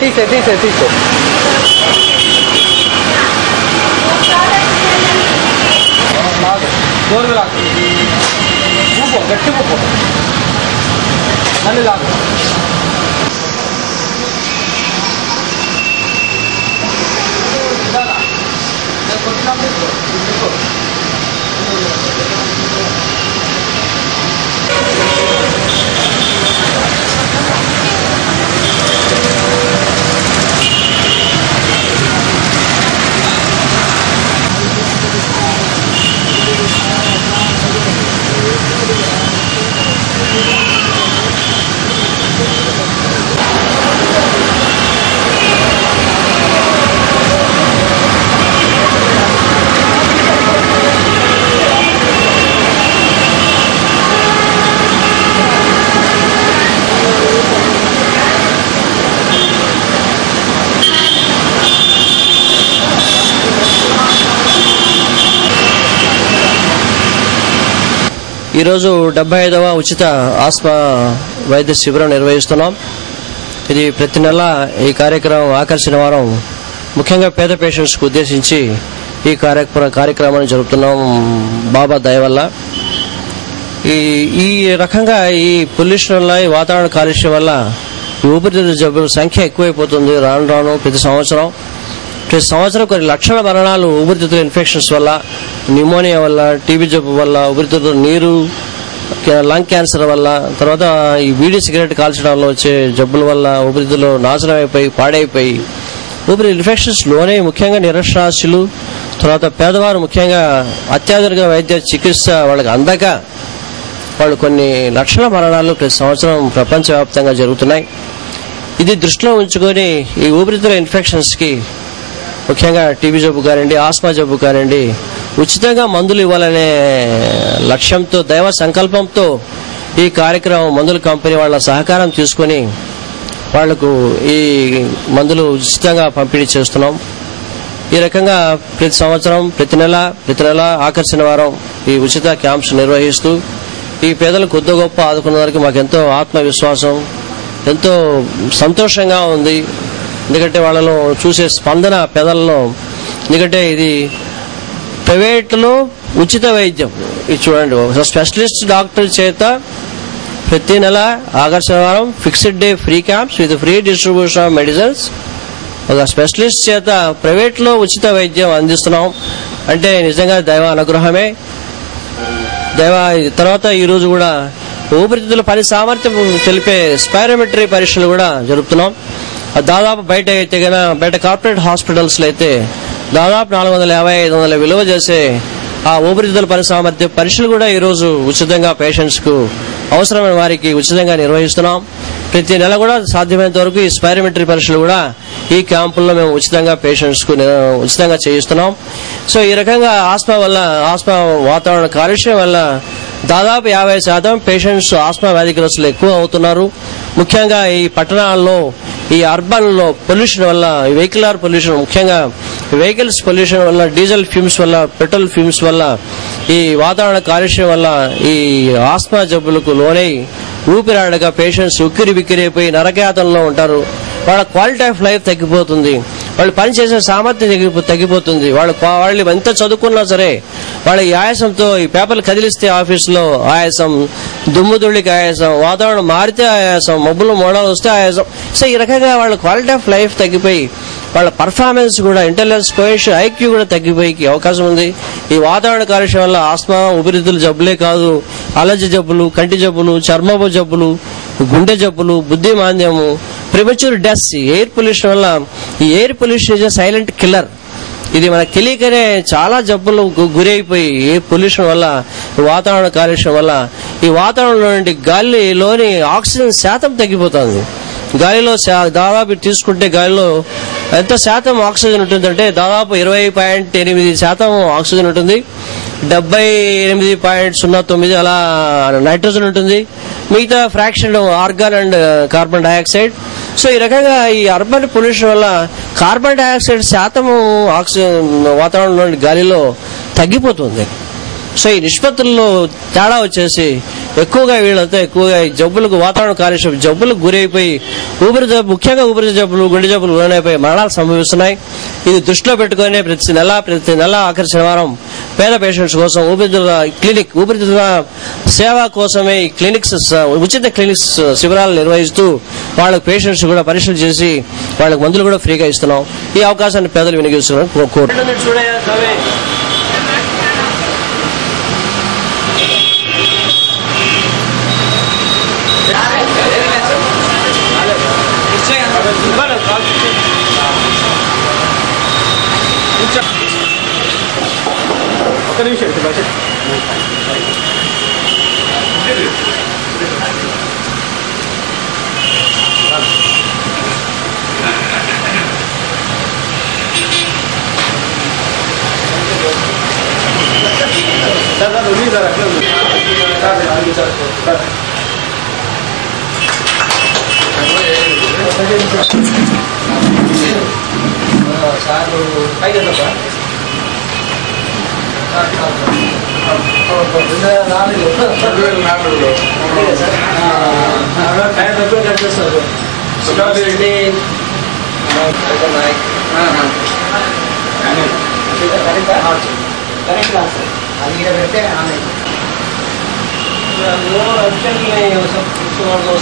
తీసే డోర్ లాగు ఊపో గట్టి ఊపో నన్ను లాగు ఈరోజు 75వ ఉచిత ఆస్మా వైద్య శిబిరం నిర్వహిస్తున్నాం. ఇది ప్రతి నెల ఈ కార్యక్రమం ఆఖరి శనివారం ముఖ్యంగా పేద పేషెంట్స్కు ఉద్దేశించి ఈ కార్యక్రమాన్ని జరుపుతున్నాం బాబా దయ వల్ల. ఈ రకంగా ఈ పొల్యూషన్ వల్ల, ఈ వాతావరణ కాలుష్యం వల్ల ఊపిరితిత్తుల జబ్బుల సంఖ్య ఎక్కువైపోతుంది. రాను రాను ప్రతి సంవత్సరం కొన్ని లక్షల మరణాలు ఊపిరితిత్తుల ఇన్ఫెక్షన్స్ వల్ల, న్యూమోనియా వల్ల, టీబీ జబ్బు వల్ల, ఊపిరితిత్తుల నీరు, లంగ్ క్యాన్సర్ వల్ల, తర్వాత ఈ బీడీ సిగరెట్ కాల్చడంలో వచ్చే జబ్బుల వల్ల ఊపిరితిత్తులు నాశనం అయిపోయి పాడైపోయి ఊపిరి ఇన్ఫెక్షన్స్ లోనే ముఖ్యంగా నిరక్షరాస్యులు, తర్వాత పేదవారు ముఖ్యంగా అత్యాధునిక వైద్య చికిత్స వాళ్ళకి అందక వాళ్ళు కొన్ని లక్షల మరణాలు ప్రతి సంవత్సరం ప్రపంచవ్యాప్తంగా జరుగుతున్నాయి. ఇది దృష్టిలో ఉంచుకొని ఈ ఊపిరితిత్తుల ఇన్ఫెక్షన్స్కి ముఖ్యంగా టీబీ జబ్బు కానివ్వండి, ఆస్మా జబ్బు కానివ్వండి, ఉచితంగా మందులు ఇవ్వాలనే లక్ష్యంతో, దైవ సంకల్పంతో ఈ కార్యక్రమం మందుల కంపెనీ వాళ్ళ సహకారం తీసుకొని వాళ్లకు ఈ మందులు ఉచితంగా పంపిణీ చేస్తున్నాం. ఈ రకంగా ప్రతి సంవత్సరం ప్రతి నెల ఆఖరి శనివారం ఈ ఉచిత క్యాంప్స్ నిర్వహిస్తూ ఈ పేదలకు కొద్ది గొప్ప ఆదుకున్న వారికి మాకెంతో ఆత్మవిశ్వాసం, ఎంతో సంతోషంగా ఉంది. ఎందుకంటే వాళ్ళలో చూసే స్పందన పేదల్లో, ఎందుకంటే ఇది ప్రైవేట్లో ఉచిత వైద్యం. ఇది చూడండి, ఒక స్పెషలిస్ట్ డాక్టర్ చేత ప్రతి నెల ఆఖరి శనివారం fixed day free camps with free distribution of medicines ఒక స్పెషలిస్ట్ చేత ప్రైవేట్లో ఉచిత వైద్యం అందిస్తున్నాం అంటే నిజంగా దైవ అనుగ్రహమే. తర్వాత ఈరోజు కూడా ఊపిరితిత్తుల పని సామర్థ్యం తెలిపే స్పైరోమెట్రీ పరీక్షలు కూడా జరుపుతున్నాం. దాదాపు బయట అయితే కన్నా బయట కార్పొరేట్ హాస్పిటల్స్లో అయితే దాదాపు 450-500 విలువ చేసే ఆ ఊపిరితిత్తుల పని సామర్థ్య పరీక్షలు కూడా ఈరోజు ఉచితంగా పేషెంట్స్కు అవసరమైన వారికి ఉచితంగా నిర్వహిస్తున్నాం. ప్రతి నెల కూడా సాధ్యమైనంత వరకు ఈ స్పైరోమెట్రీ పరీక్షలు కూడా ఈ క్యాంపుల్లో మేము ఉచితంగా పేషెంట్స్కు ఉచితంగా చేయిస్తున్నాం. సో ఈ రకంగా ఆస్మా వాతావరణ కాలుష్యం వల్ల దాదాపు 50% పేషెంట్స్ ఆస్మా వ్యాధిగ్రస్తులు ఎక్కువ అవుతున్నారు. ముఖ్యంగా ఈ పట్టణాల్లో, ఈ అర్బన్ లో పొల్యూషన్ వల్ల, వెహికులర్ పొల్యూషన్, ముఖ్యంగా వెహికల్స్ పొల్యూషన్ వల్ల, డీజిల్ ఫ్యూమ్స్ వల్ల, పెట్రోల్ ఫ్యూమ్స్ వల్ల, ఈ వాతావరణ కాలుష్యం వల్ల ఈ ఆస్మా జబ్బులకు లోనై ఊపిరాడక పేషెంట్స్ ఉక్కిరి బిక్కిరైపోయి నరకయాతనలో ఉంటారు. వాళ్ళ క్వాలిటీ ఆఫ్ లైఫ్ తగ్గిపోతుంది, వాళ్ళు పనిచేసే సామర్థ్యం తగ్గిపోతుంది. వాళ్ళు ఎంత చదువుకున్నా సరే వాళ్ళ ఈ ఆయాసంతో, ఈ పేపర్లు కదిలిస్తే ఆఫీసులో ఆయాసం, దుమ్ముదుళ్ళకి ఆయాసం, వాతావరణం మారితే ఆయాసం, మబ్బులు మోడాలు వస్తే ఆయాసం. సో ఈ రకంగా వాళ్ళ క్వాలిటీ ఆఫ్ లైఫ్ తగ్గిపోయి వాళ్ళ పర్ఫార్మెన్స్ కూడా, ఇంటెలిజెన్స్ కోఎఫిషియంట్, ఐక్యూ కూడా తగ్గిపోయే అవకాశం ఉంది. ఈ వాతావరణ కాలుష్యం వల్ల ఆస్మా, ఊపిరితిత్తుల జబ్బులే కాదు, అలర్జీ జబ్బులు, కంటి జబ్బులు, చర్మపు జబ్బులు, గుండె జబ్బులు, బుద్ధి మాంద్యము, ప్రిమచ్యూర్ డెత్స్, ఎయిర్ పొల్యూషన్ వల్ల. ఈ air pollution is silent killer. ఇది మనకు తెలియకనే చాలా జబ్బులు గురైపోయి ఎయిర్ పొల్యూషన్ వల్ల, వాతావరణ కాలుష్యం వల్ల ఈ వాతావరణంలో నుండి గాలిలోని ఆక్సిజన్ శాతం తగ్గిపోతుంది. గాలిలో దాదాపు తీసుకుంటే గాలిలో ఎంత శాతం ఆక్సిజన్ ఉంటుందంటే దాదాపు 20.8% ఆక్సిజన్ ఉంటుంది, 78.09 అలా నైట్రోజన్ ఉంటుంది, మిగతా fraction organ and carbon dioxide. So ఈ రకంగా ఈ అర్బన్ పొల్యూషన్ వల్ల కార్బన్ డైఆక్సైడ్ శాతం ఆక్సిజన్ వాతావరణంలోని గాలిలో తగ్గిపోతుంది. సో ఈ నిష్పత్తుల్లో తేడా వచ్చేసి ఎక్కువగా వీళ్ళతో ఎక్కువగా జబ్బులకు వాతావరణ కాలుష్య జబ్బులకు గురైపోయి ముఖ్యంగా ఊపిరితిత్తుల జబ్బులు గుండె జబ్బులు లోనైపోయి మరణాలు సంభవిస్తున్నాయి. ఇది దృష్టిలో పెట్టుకుని ప్రతి నెల ఆఖరి శనివారం పేద పేషెంట్స్ కోసం ఊపిరితిత్తుల సేవ కోసమే ఈ ఉచిత క్లినిక్స్ శిబిరాలు నిర్వహిస్తూ వాళ్ళకి పేషెంట్స్ కూడా పరీక్షలు చేసి వాళ్ళకి మందులు కూడా ఫ్రీగా ఇస్తున్నాం. ఈ అవకాశాన్ని పేదలు వినియోగిస్తున్నాం. ఒక్క నిమిషం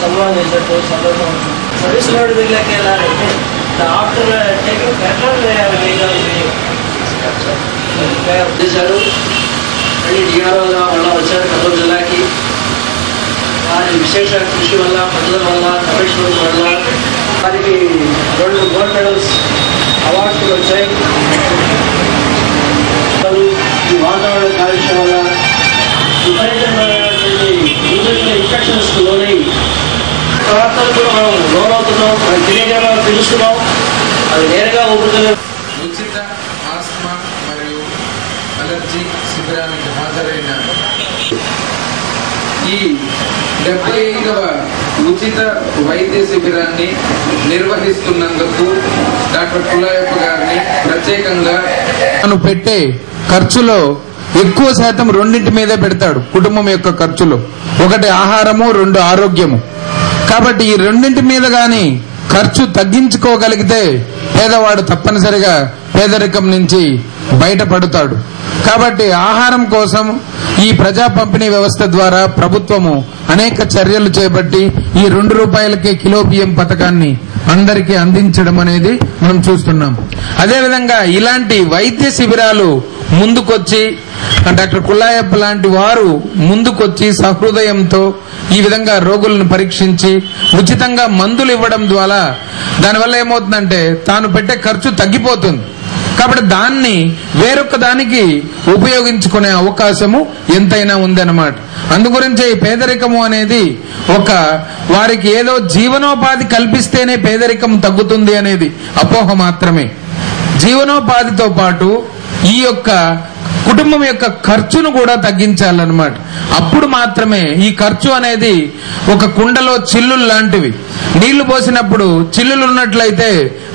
సన్మానం చేసినట్టు సర్వీస్ ఆఫ్టర్ టేకింగ్ చేశారు. డిఆర్ఓ వల్ల వచ్చారు కర్నూలు జిల్లాకి. వారి విశేష కృషి వల్ల పట్టుదల వల్ల కమిషనర్ వల్ల వారికి 2 గోల్డ్ మెడల్స్ అవార్డులు వచ్చాయి. ఈ వాతావరణ కాలుష్యం వల్ల విపరీతమైనటువంటి ఇన్ఫెక్షన్స్ లోనై ప్రవర్తన కూడా మనం లోనవుతున్నాం. మనం తెలియజేయాలని తెలుస్తున్నాం. అది నేరుగా ఊపిరితిత్తుల ఉచిత ఆస్మా మరియు అలర్జీ శిబిరానికి హాజరైన ఈ 75వ ఉచిత వైద్య శిబిరాన్ని నిర్వహిస్తున్నందుకు డాక్టర్ పుల్లయ్యప్ప గారిని ప్రత్యేకంగా తను పెట్టే ఖర్చులో ఎక్కువ శాతం రెండింటి మీదే పెడతాడు. కుటుంబం యొక్క ఖర్చులో 1 ఆహారము, 2 ఆరోగ్యము. కాబట్టి ఈ రెండింటి మీద గాని ఖర్చు తగ్గించుకోగలిగితే పేదవాడు తప్పనిసరిగా పేదరికం నుంచి బయటపడతాడు. కాబట్టి ఆహారం కోసం ఈ ప్రజా పంపిణీ వ్యవస్థ ద్వారా ప్రభుత్వము అనేక చర్యలు చేపట్టి ఈ 2 రూపాయలకే కిలో బియ్యం పథకాన్ని అందరికీ అందించడం అనేది మనం చూస్తున్నాం. అదేవిధంగా ఇలాంటి వైద్య శిబిరాలు ముందుకొచ్చి డాక్టర్ పుల్లయ్యప్ప లాంటి వారు ముందుకొచ్చి సహృదయంతో ఈ విధంగా రోగులను పరీక్షించి ఉచితంగా మందులు ఇవ్వడం ద్వారా దానివల్ల ఏమవుతుందంటే తాను పెట్టే ఖర్చు తగ్గిపోతుంది. కాబట్టి దాన్ని వేరొక దానికి ఉపయోగించుకునే అవకాశము ఎంతైనా ఉందన్నమాట. అందుగురించే ఈ పేదరికము అనేది వారికి ఏదో జీవనోపాధి కల్పిస్తేనే పేదరికం తగ్గుతుంది అనేది అపోహ మాత్రమే. జీవనోపాధితో పాటు ఈ కుటుంబం యొక్క ఖర్చును కూడా తగ్గించాలన్నమాట. అప్పుడు మాత్రమే ఈ ఖర్చు అనేది ఒక కుండలో చిల్లులు లాంటివి. నీళ్లు పోసినప్పుడు చిల్లులు ఉన్నట్లయితే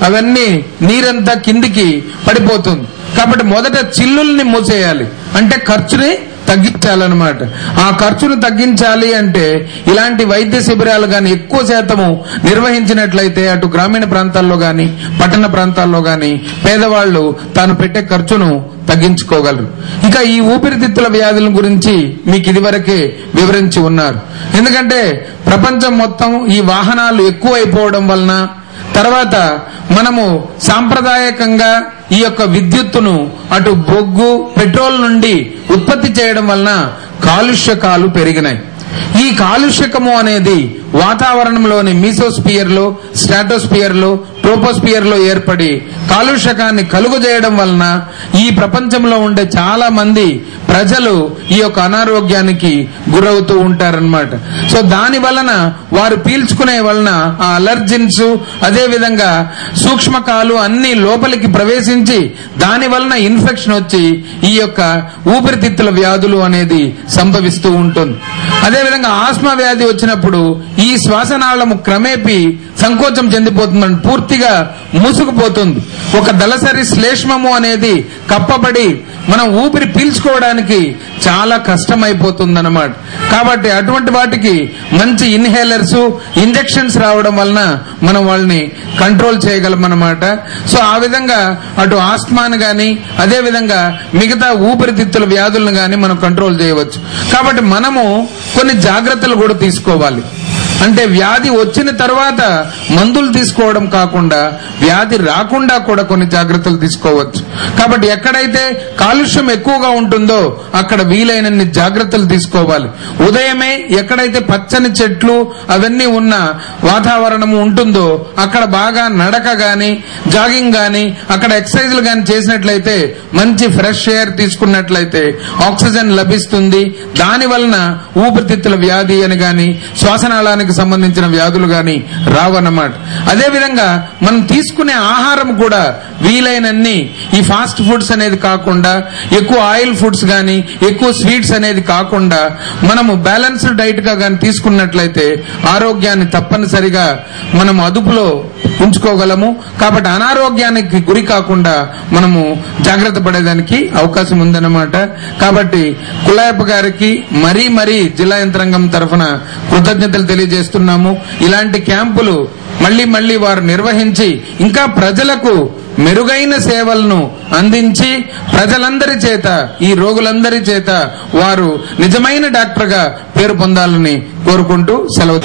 అవన్నీ నీరంతా కిందికి పడిపోతుంది. కాబట్టి మొదట చిల్లుల్ని మూసేయాలి, అంటే ఖర్చుని తగ్గించాలన్నమాట. ఆ ఖర్చును తగ్గించాలి అంటే ఇలాంటి వైద్య శిబిరాలు గాని ఎక్కువ శాతము నిర్వహించినట్లయితే అటు గ్రామీణ ప్రాంతాల్లో గాని పట్టణ ప్రాంతాల్లో గాని పేదవాళ్లు తాను పెట్టే ఖర్చును తగ్గించుకోగలరు. ఇక ఈ ఊపిరితిత్తుల వ్యాధుల గురించి మీకు ఇదివరకే వివరించి ఉన్నారు. ఎందుకంటే ప్రపంచం మొత్తం ఈ వాహనాలు ఎక్కువైపోవడం వలన, తర్వాత మనము సాంప్రదాయకంగా ఈ యొక్క విద్యుత్తును అటు బొగ్గు, పెట్రోల్ నుండి ఉత్పత్తి చేయడం వలన కాలుష్యకాలు పెరిగినాయి. ఈ కాలుష్యకము అనేది వాతావరణంలోని మీసోస్పియర్ లో, స్ట్రాటోస్పియర్ లో, ట్రోపోస్పియర్ లో ఏర్పడి కాలుష్యకాన్ని కలుగజేయడం వలన ఈ ప్రపంచంలో ఉండే చాలా మంది ప్రజలు ఈ యొక్క అనారోగ్యానికి గురవుతూ ఉంటారన్నమాట. సో దాని వలన వారు పీల్చుకునే వలన ఆ అలర్జిన్స్, అదే విధంగా సూక్ష్మకాలు అన్ని లోపలికి ప్రవేశించి దాని వలన ఇన్ఫెక్షన్ వచ్చి ఈ యొక్క ఊపిరితిత్తుల వ్యాధులు అనేది సంభవిస్తూ ఉంటుంది. అదేవిధంగా ఆస్మా వ్యాధి వచ్చినప్పుడు ఈ శ్వాసనాళము క్రమేపీ సంకోచం చెందిపోతుంది, పూర్తిగా మూసుకుపోతుంది. ఒక దళసరి శ్లేష్మము అనేది కప్పబడి మనం ఊపిరి పీల్చుకోవడానికి చాలా కష్టమైపోతుంది అన్నమాట. కాబట్టి అటువంటి వాటికి మంచి ఇన్హేలర్స్, ఇంజెక్షన్స్ రావడం వలన మనం వాళ్ళని కంట్రోల్ చేయగలం అన్నమాట. సో ఆ విధంగా అటు ఆస్మాను గాని అదే విధంగా మిగతా ఊపిరితిత్తుల వ్యాధులను గాని మనం కంట్రోల్ చేయవచ్చు. కాబట్టి మనము కొన్ని జాగ్రత్తలు కూడా తీసుకోవాలి. అంటే వ్యాధి వచ్చిన తర్వాత మందులు తీసుకోవడం కాకుండా వ్యాధి రాకుండా కూడా కొన్ని జాగ్రత్తలు తీసుకోవచ్చు. కాబట్టి ఎక్కడైతే కాలుష్యం ఎక్కువగా ఉంటుందో అక్కడ వీలైనన్ని జాగ్రత్తలు తీసుకోవాలి. ఉదయమే ఎక్కడైతే పచ్చని చెట్లు అవన్నీ ఉన్న వాతావరణం ఉంటుందో అక్కడ బాగా నడక గాని జాగింగ్ గాని అక్కడ ఎక్సర్సైజ్లు గాని చేసినట్లయితే మంచి ఫ్రెష్ ఎయిర్ తీసుకున్నట్లయితే ఆక్సిజన్ లభిస్తుంది. దాని వలన ఊపిరితిత్తుల వ్యాధి అని గాని శ్వాసనాళానికి సంబంధించిన వ్యాధులు గాని రావన్నమాట. అదేవిధంగా మనం తీసుకునే ఆహారం కూడా వీలైనన్ని ఈ ఫాస్ట్ ఫుడ్స్ అనేది కాకుండా, ఎక్కువ ఆయిల్ ఫుడ్స్ గాని ఎక్కువ స్వీట్స్ అనేది కాకుండా మనము బ్యాలెన్స్డ్ డైట్ గా గాని తీసుకున్నట్లయితే ఆరోగ్యాన్ని తప్పనిసరిగా మనం అదుపులో ఉంచుకోగలము. కాబట్టి అనారోగ్యానికి గురి కాకుండా మనము జాగ్రత్త పడేదానికి అవకాశం ఉందన్నమాట. కాబట్టి కులాయప్ప గారికి మరీ జిల్లా యంత్రాంగం తరఫున కృతజ్ఞతలు తెలియజేస్తున్నాము. ఇలాంటి క్యాంపులు మళ్లీ వారు నిర్వహించి ఇంకా ప్రజలకు మెరుగైన సేవలను అందించి ప్రజలందరి చేత, ఈ రోగులందరి చేత వారు నిజమైన డాక్టర్ గా పేరు పొందాలని కోరుకుంటూ సెలవు.